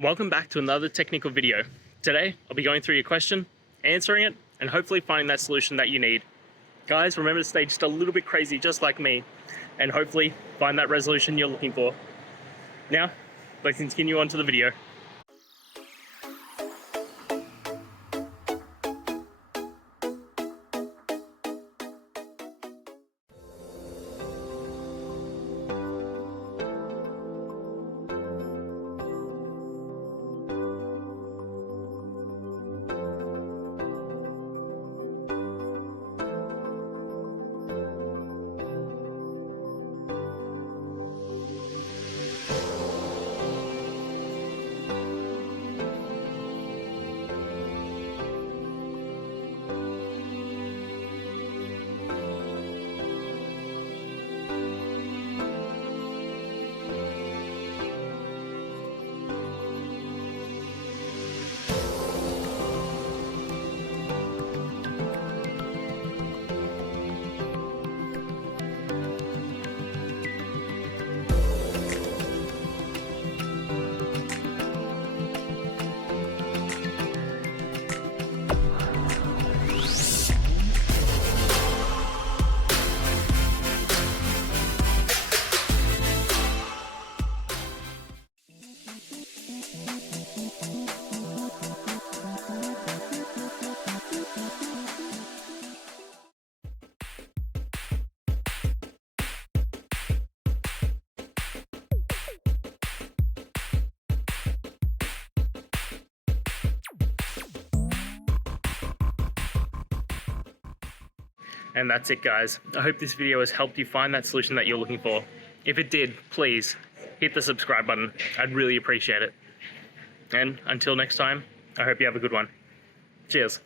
Welcome back to another technical video. Today, I'll be going through your question, answering it, and hopefully finding that solution that you need. Guys, remember to stay just a little bit crazy, just like me, and hopefully find that resolution you're looking for. Now, let's continue on to the video. And that's it, guys. I hope this video has helped you find that solution that you're looking for. If it did, please hit the subscribe button. I'd really appreciate it. And until next time, I hope you have a good one. Cheers.